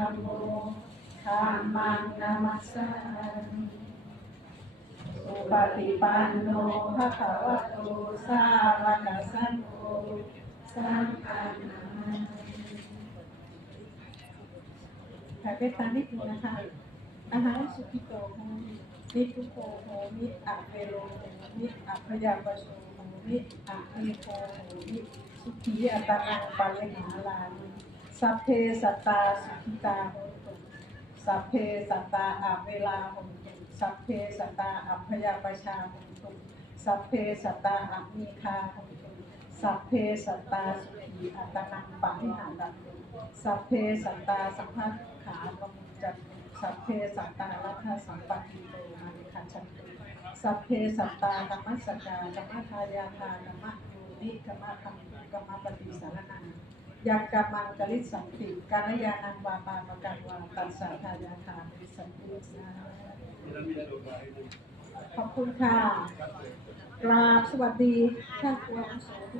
ธัมโมธัมมังนามัสสามิสุปฏิปันโนภะคะวะโตสาวกสังโฆสังฆังนามามิแผ่เมตตานิดนึงนะคะอาหารสุขิโตโหมิทุโคโหมิอะเวโรโหมิอะพยาปโสโหมิอะเอโคโหมิสุขีอัตตานังปัลเลหาลานิสัพเพสัตตาสุขิตาโหตุสัพเพสัตตาอะเวลาโหตุสัพเพสัตตาอัพพยาปชาโหตุสัพเพสัตตาอะมีคาโหตุสัพเพสัตตาสุขีอัตตานังปัลเลหาลานิสัพเพสัตตาสัมภะขาปมุจจัตตุสัพเพสัตตาลัทธสัมปันติโตมานิคัจฉันตุสัพเพสัตตาธัมมัสสกาธัมมทายาทาธัมมะโยนิธัมมะธัมมุกัมมะปฏิสารนังยักกัมมังกลิสันติกาลยานังวาปาปกันวาตัสสะทายาทาปิสันติสาขอบคุณค่ะกราบสวัสดีท่านผู้อาวุโส